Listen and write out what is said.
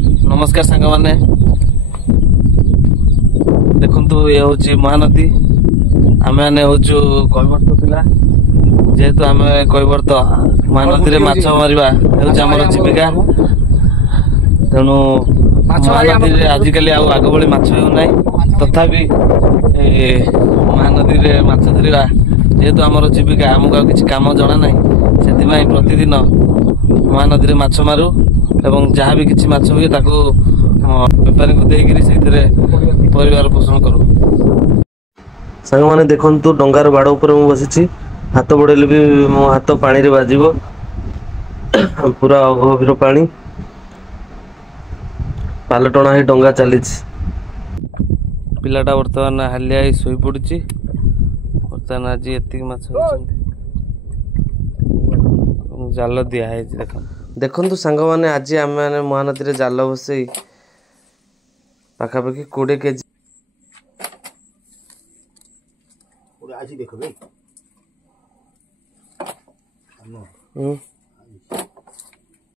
नमस्कार सांग मैंने देखु ये हूँ महानदी आम मैंने हूँ कैवर्त पिला जेहेतु आम कैवर्त महानदी में माछ मारिबा आमर जीविका तेणु महानदी में आजिकली आग भली माछ होना तथापि महानदी में माछ धरवा जेहेतु आमर जीविका आमको आ किसी कम जना ना से प्रतिदिन महानदी में माछ मारू एवं जहाँ भी किसी माछ हुए बेपारी को देकर से परिवार पोषण करूँ सांग मैंने देखु डंगार बाड़ उपर मु बसी हाथ बड़ेले भी मो हाथ पानी रे बाजिबो पूरा गभीर पानी पाल टणा ही डंगा चली पिलाटा बर्तमान हालिया शोई पड़ी बर्तमान आज एति माछ जाल दिखाई देखु सांग मैंने आज आम मैंने महानदी में जाल बसई पाखापाखि 20 केजी आज देखो